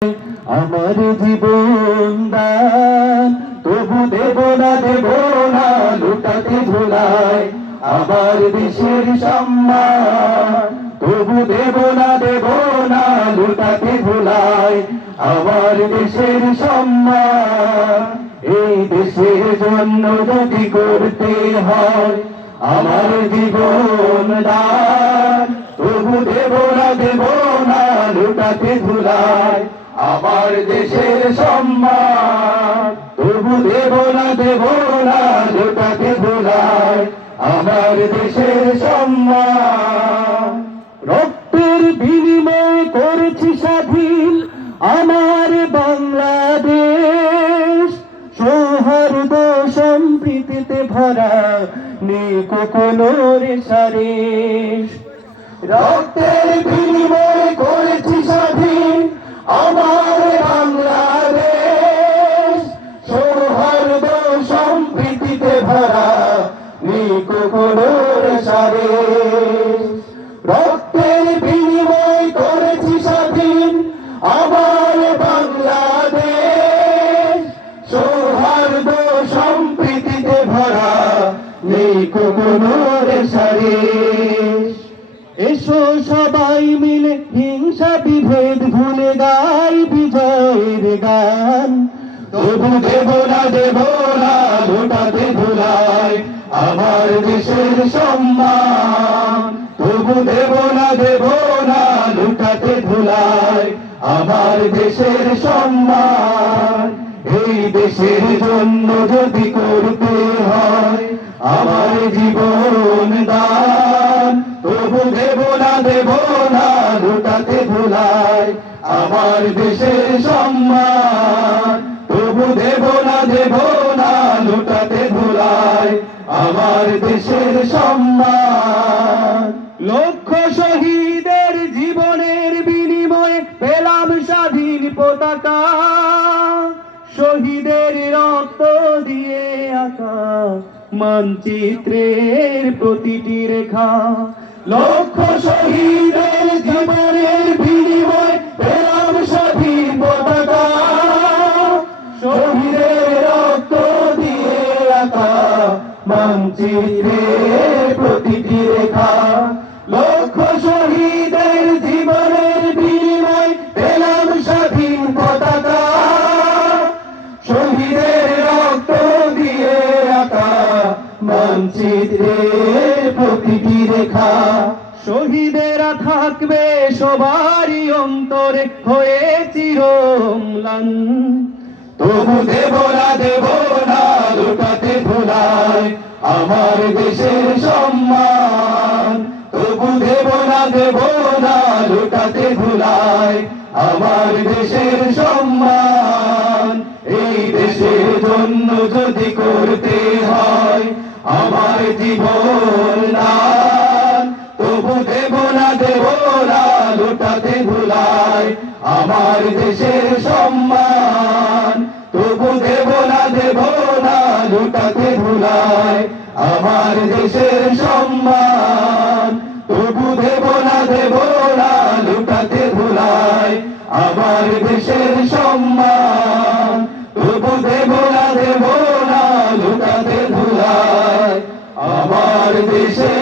আমার জীবন দান, তবু দেব না লুটাতে ধুলায় আমার দেশের সম্মান। তবু দেব না লুটাতে ধুলায় আমার দেশের সম্মান। এই দেশের জন্য যদি করতে হয় আমার জীবন দান, তবু দেব না লুটাতে ধুলায় আমার দেশের সম্মান। তবু দেব না লুটাতে ধুলায় আমার দেশের সম্মান। রক্তের বিনিময় করেছি স্বাধীন আমার বাংলাদেশ, সৌহার্দ্য সম্প্রীতিতে ভরা নেই কখনো রেশারেশ। রক্তের বিনিময় করেছি স্বাধীন আমার বাংলাদেশ, সৌহার্দ্য সম্প্রীতিতে ভরা নেই কখনো রেশারেশ। রক্তের বিনিময় করেছি স্বাধীন আমার বাংলাদেশ, সৌহার্দ্য সম্প্রীতিতে ভরা নেই কখনো রেশারেশ। এসো সবাই মিলে হিংসা বিভেদ ভুলে গাই বিজয়ের গান। তবু দেব না লুটাতে ধুলায় আমার দেশের সম্মান। তবু দেব না লুটাতে ধুলায় আমার দেশের সম্মান। এই দেশের জন্য যদি করতে হয় আমার জীবন দান, তবু দেব না লুটাতে ধুলায় আমার দেশের সম্মান। তবু দেব না লুটাতে ধুলায় আমার দেশের সম্মান। লক্ষ শহীদের জীবনের বিনিময়ে পেলাম স্বাধীন পতাকা, শহীদের রক্ত দিয়ে আঁকা মানচিত্রের প্রতিটি রেখা। লক্ষ শহীদের জীবনের বিনিময়ে পেলাম স্বাধীন পতাকা, শহীদের রক্ত দিয়ে আঁকা মানচিত্রের প্রতিটি রেখা। লক্ষ শহীদের জীবনের বিনিময়ে পেলাম স্বাধীন পতাকা, শহীদের রক্ত দিয়ে আঁকা মানচিত্রের প্রতিটি রেখা। শহীদেরা থাকবে সবারই অন্তরে হয়ে চিরম্লান। তবু দেব না লুটাতে ধুলায় আমার দেশের সম্মান। তবু দেব না লুটাতে ধুলায় আমার দেশের সম্মান। এই দেশের জন্য যদি করতে হয় আমার জীবন দান, তবু দেব না লুটাতে ধুলায় আমার দেশের সম্মান। তবু দেব না লুটাতে ধুলায় আমার দেশের সম্মান। তবু দেব না লুটাতে ধুলায় আমার দেশের সম্মান। তবু দেব না লুটাতে ধুলায় আমার দেশের